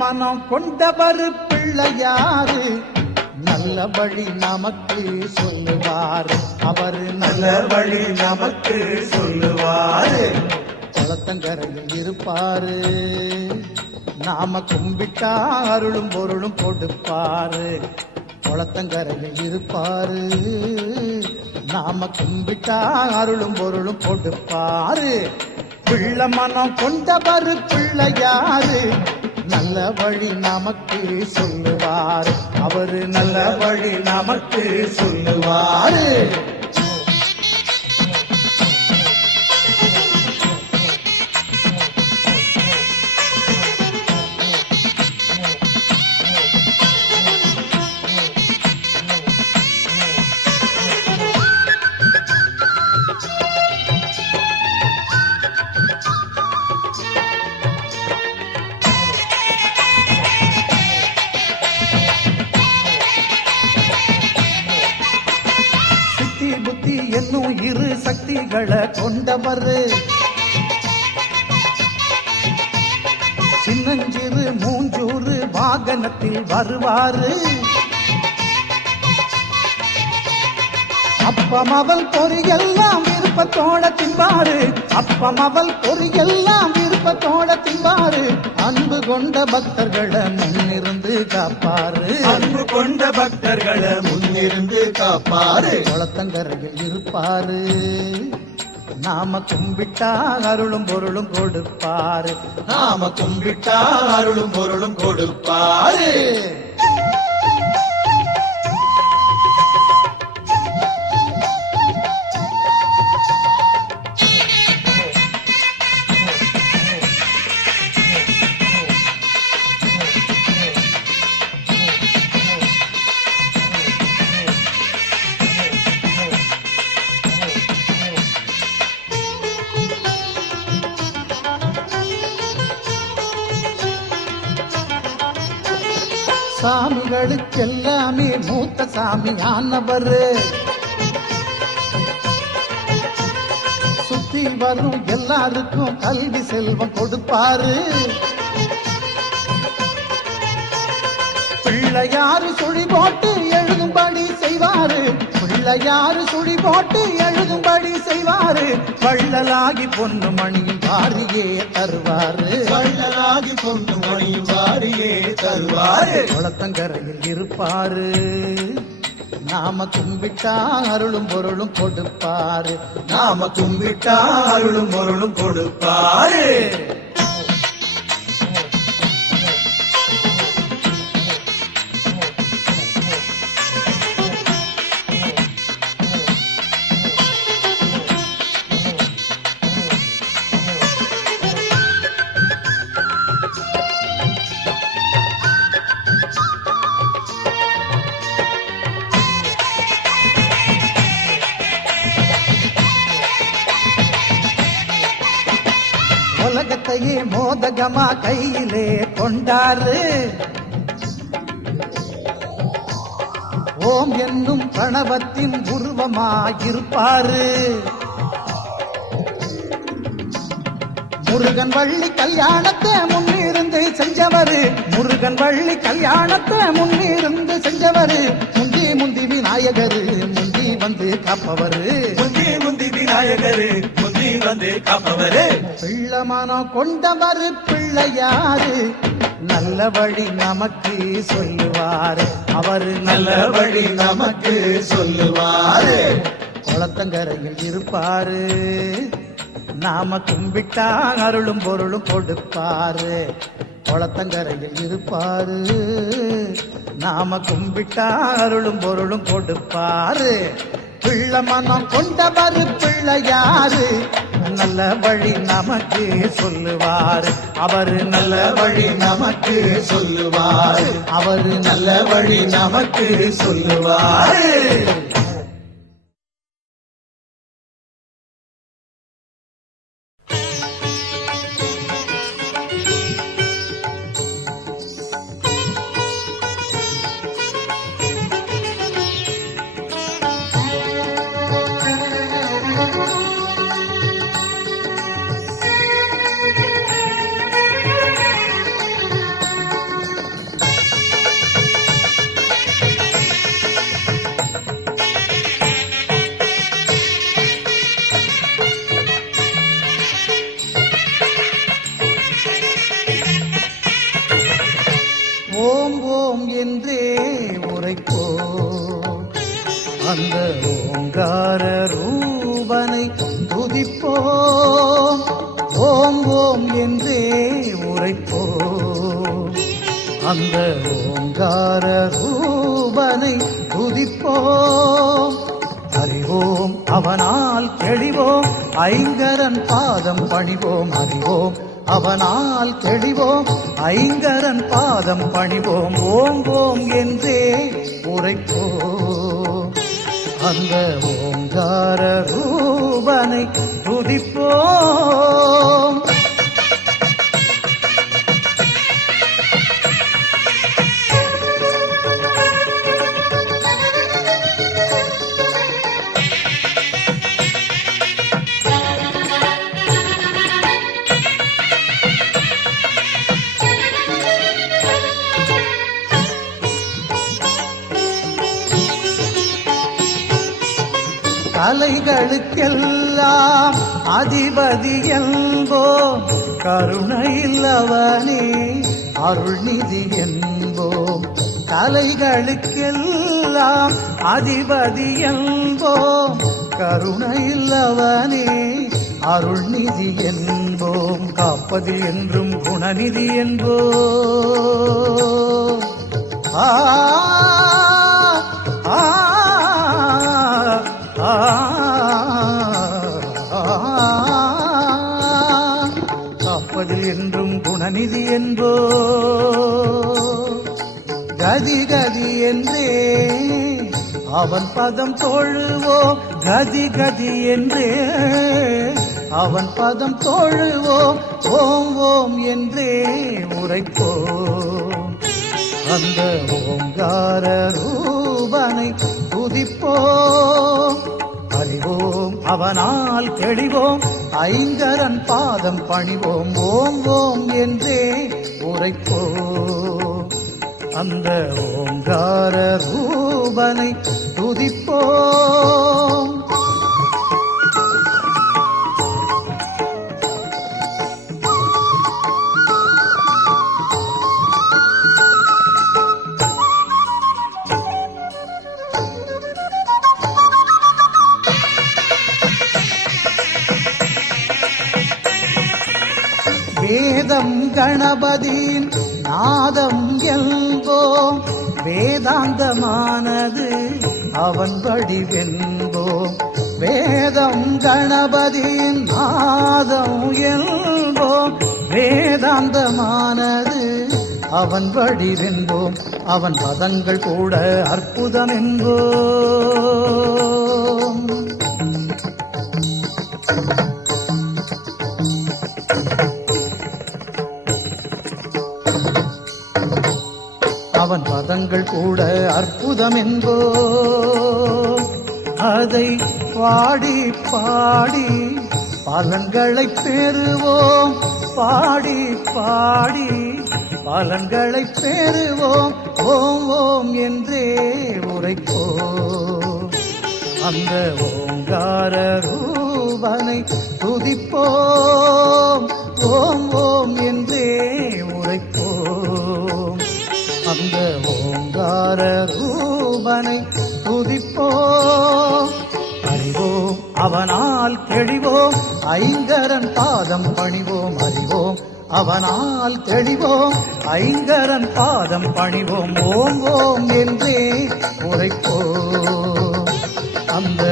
மனம் கொண்டவர் பிள்ளையாரு நல்ல வழி நமக்கு சொல்லுவார். அவர் நல்ல வழி நமக்கு சொல்லுவார். குளத்தங்கரையில் இருப்பாரு, நாம கும்பிட்டா அருளும் பொருளும் கொடுப்பாரு. குளத்தங்கரையில் இருப்பாரு, நாம கும்பிட்டா அருளும் பொருளும் கொடுப்பாரு. பிள்ளை மனம் கொண்டவர் பிள்ளையாரு நல்ல வழி நமக்கு சொல்லுவார். அவரு நல்ல வழி நமக்கு சொல்லுவாரு. என்னும் இரு சக்திகளை கொண்டவர் சின்னஞ்சிறு மூஞ்சூறு வாகனத்தில் வருவாரு. அப்பம் அவள் பொறியெல்லாம் விருப்பத்தோட தின்பாரு. அப்பம் அவள் பொறியெல்லாம் விருப்பத்தோட தின்பாரு. அன்பு கொண்ட பக்தர்களை முன்னிருந்து காப்பாரு. அன்பு கொண்ட பக்தர்களை முன்னிருந்து காப்பாரு. குளத்தங்கரையில் இருப்பாரு, நாம கும்பிட்டா அருளும் பொருளும் கொடுப்பாரு. நாம கும்பிட்டா அருளும் பொருளும் கொடுப்பாரு. சாமிகளுக்கெல்லாமே மூத்த சாமி ஆனவர். சுத்தி வரும் எல்லாருக்கும் கல்வி செல்வம் கொடுப்பாரு. பிள்ளையாரு சுழி போட்டு எழுதும்படி செய்வாரு. பிள்ளையாரு சுழி போட்டு எழுதும்படி செய்வாரு. வள்ளலாகி பொண்ணு மணியும் வாரியே தருவாரு. வள்ளலாகி பொண்ணு மணியும் வாரியே தருவாரு. குளத்தங்கரையில் இருப்பாரு, நாம கும்பிட்டா அருளும் பொருளும் கொடுப்பாரு. நாம கும்பிட்டா அருளும் பொருளும் கொடுப்பாரு. உலகத்தையே மோதகமா கையிலே கொண்டாரு. ஓம் என்னும் கணவத்தின் உருவமாயிருப்பாரு. முருகன் வள்ளி கல்யாணத்தை முன்னிருந்து செஞ்சவரு. முருகன் வள்ளி கல்யாணத்தை முன்னிருந்து செஞ்சவரு. முந்தி முந்தி விநாயகரு முந்தி வந்து காப்பவரு. முந்தி முந்தி விநாயகரு முந்தி வந்து காப்பவரு. பிள்ளை மனம் கொண்டவர் பிள்ளையாரு நல்ல வழி நமக்கு சொல்லுவாரு. அவரு நல்ல வழி நமக்கு சொல்லுவாரு. குளத்தங்கரையில் இருப்பாரு, நாம கும்பிட்டா அருளும் பொருளும் கொடுப்பாரு. குளத்தங்கரையில் இருப்பாரு, நாம கும்பிட்டா அருளும் பொருளும் கொடுப்பாரு. பிள்ளை மனம் கொண்டவர் பிள்ளையாரு நல்ல வழி நமக்கு சொல்லுவாரு. அவரு நல்ல வழி நமக்கு சொல்லுவாரு. அவரு நல்ல வழி நமக்கு சொல்லுவாரு. அந்த ஓங்கார ரூபனை துதிப்போம், ஓம் ஓம் என்றே உரைப்போம். அந்த ஓங்கார ரூபனை துதிப்போம், அறிவோம் அவனால் தெளிவோம், ஐங்கரன் பாதம் பணிவோம். அறிவோம் அவனால் தெளிவோம், ஐங்கரன் பாதம் பணிவோம். ஓம் ஓம் என்றே உரைப்போம், அந்த ஓங்கார ரூபனை துதிப்போம். கலைகளுக்கெல்லாம் அதிபதி என்போம், கருணையில்லவனே அருள்நிதி என்போம். கலைகளுக்கெல்லாம் அதிபதி என்போம், கருணையில்லவனே அருள்நிதி என்போம். காப்பது என்றும் குணநிதி என்போம். ஆ ஆ காப்பதில் என்றும் குணநிதி என்போ. கதி கதி என்றே அவன் பதம் தொழுவோம், கதி கதி என்றே அவன் பதம் தொழுவோம். ஓம் ஓம் என்றே உரைப்போம், அந்த ஓங்கார ரூபனை துதிப்போம். அறிவோம் அவனால் தெளிவோம், ஐங்கரன் பாதம் பணிவோம். ஓம் ஓம் என்றே உரைப்போம், அந்த ஓங்கார ரூபனை துதிப்போம். வேதம் கணபதியின் நாதம் என்போம், வேதாந்தமானது அவன் வடிவென்போம். வேதம் கணபதியின் நாதம் என்போம், வேதாந்தமானது அவன் வடிவென்போம். அவன் பதங்கள் கூட அற்புதம் என்போம். அவன் பதங்கள் கூட அற்புதம் என்போம். அதை பாடி பாடி பலன்களை பெறுவோம், பாடி பாடி பலன்களை பெறுவோம். ஓம் ஓம் என்றே உரைப்போம், அந்த ஓங்கார ரூபனை துதிப்போம். ஓம் ஓம் என்றே உரைப்போம், அந்த ஓங்கார ரூபனை துதிப்போம். அறிவோம் அவனால் தெளிவோம், ஐங்கரன் பாதம் பணிவோம். அறிவோம் அவனால் தெளிவோம், ஐங்கரன் பாதம் பணிவோம். ஓம் ஓம் என்றே உரைப்போம், அந்த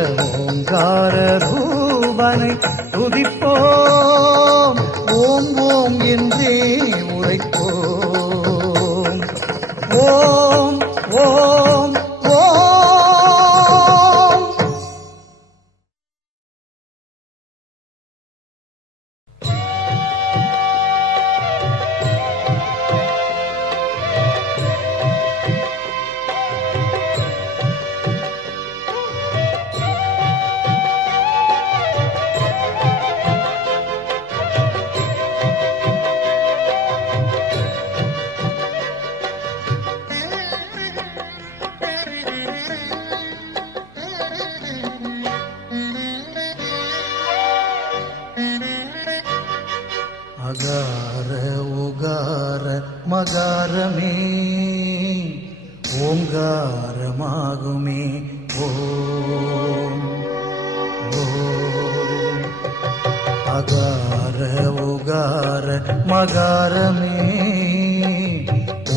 ஓங்கார ரூபனை துதிப்போம். ஓம் ஓம் என்றே உரைப்போம். ஓம் ஓம் ஓம். அகார உகார மகாரமே ஓங்காரமாகுமே. ஓ அகார உகார மகாரமே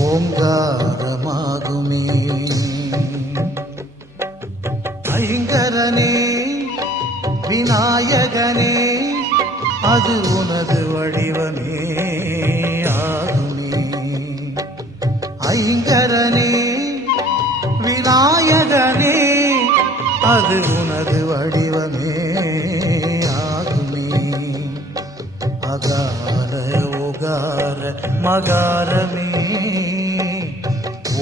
ஓங்காரமாகுமே. ஐங்கரனே விநாயகனே அது உனது வடிவமே ஆகுமே. ஐங்கரனே விநாயகனே அது உனது வடிவமே ஆகுமே. அகார உகார மகாரமே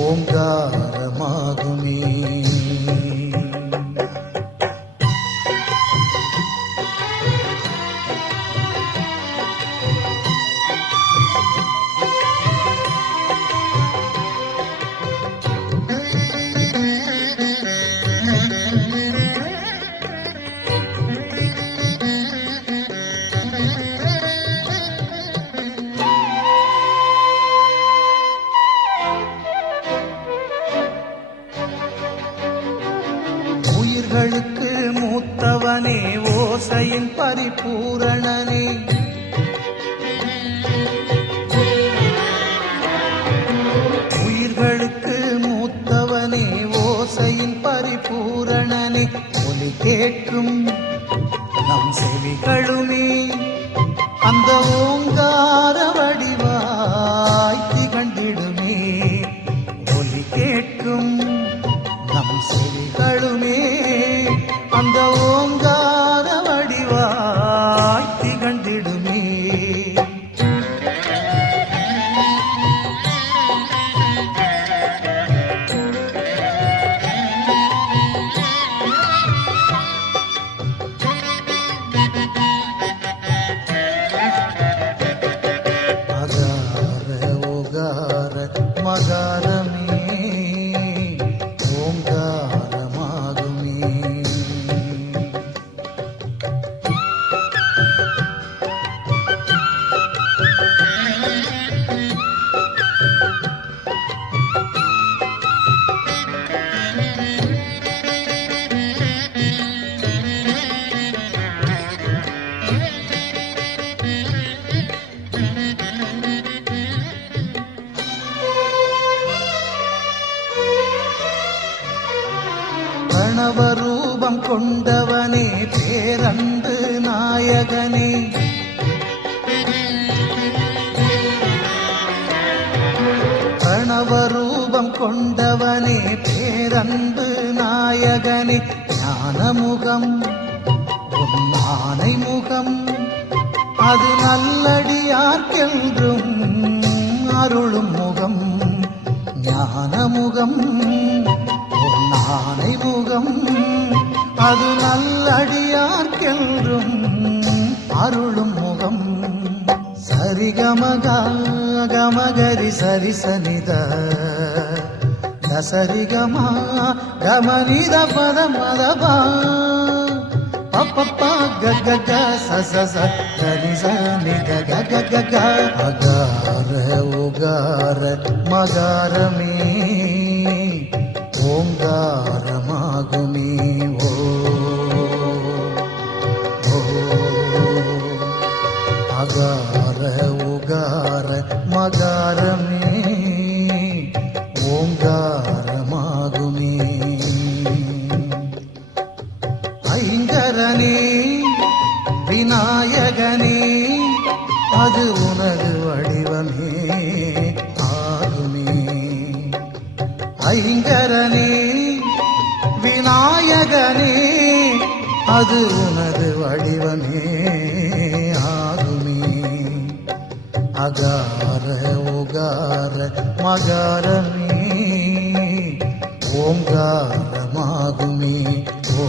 ஓங்காரமாகுமே. உயிர்களுக்கு மூத்தவனே ஓசையின் பரிபூரணனே. உயிர்களுக்கு மூத்தவனே ஓசையின் பரிபூரணனே. ஒலி கேட்கும் நம் செவிகளுமே அந்த ஓங்கார வடிவாய் திகழ்ந்திடுமே. ஒலி கேட்கும் நம் செவிகளுமே அந்த ஓங்கார வடிவாய் திகழ்ந்திடுமே. அகார உகார மகாரமே ஓங்காரமாகுமே. கணவரூபம் கொண்டவனே பேரன்பு நாயகனே. கணவரூபம் கொண்டவனே பேரன்பு நாயகனே. ஞானமுகம் உன் ஆனை முகம் அது நல்லடியார்க்கென்றும் அருளும் முகம். ஞானமுகம் உன் ஆனை முகம் அது நல்லடியார்க்கென்றும் அருளும் முகம். சரிகமக கமகரி சரிசனித தசரிகமா கமனித பதமதபா பப்பப்பா கக சச கரிச நித கக. அகார உகார மகாரமே ஓங்காரமாகுமே. ஓ அகார உகார மகாரமே ஓங்காரமாகுமே. ஐங்கரனே விநாயகனே அது உனது வடிவமே ஆகுமே. ஐங்கரனே விநாயகனே அது உனது வடிவமே ஆகுமே. அகார உகார மகாரமே ஓங்காரமாகுமே. ஓ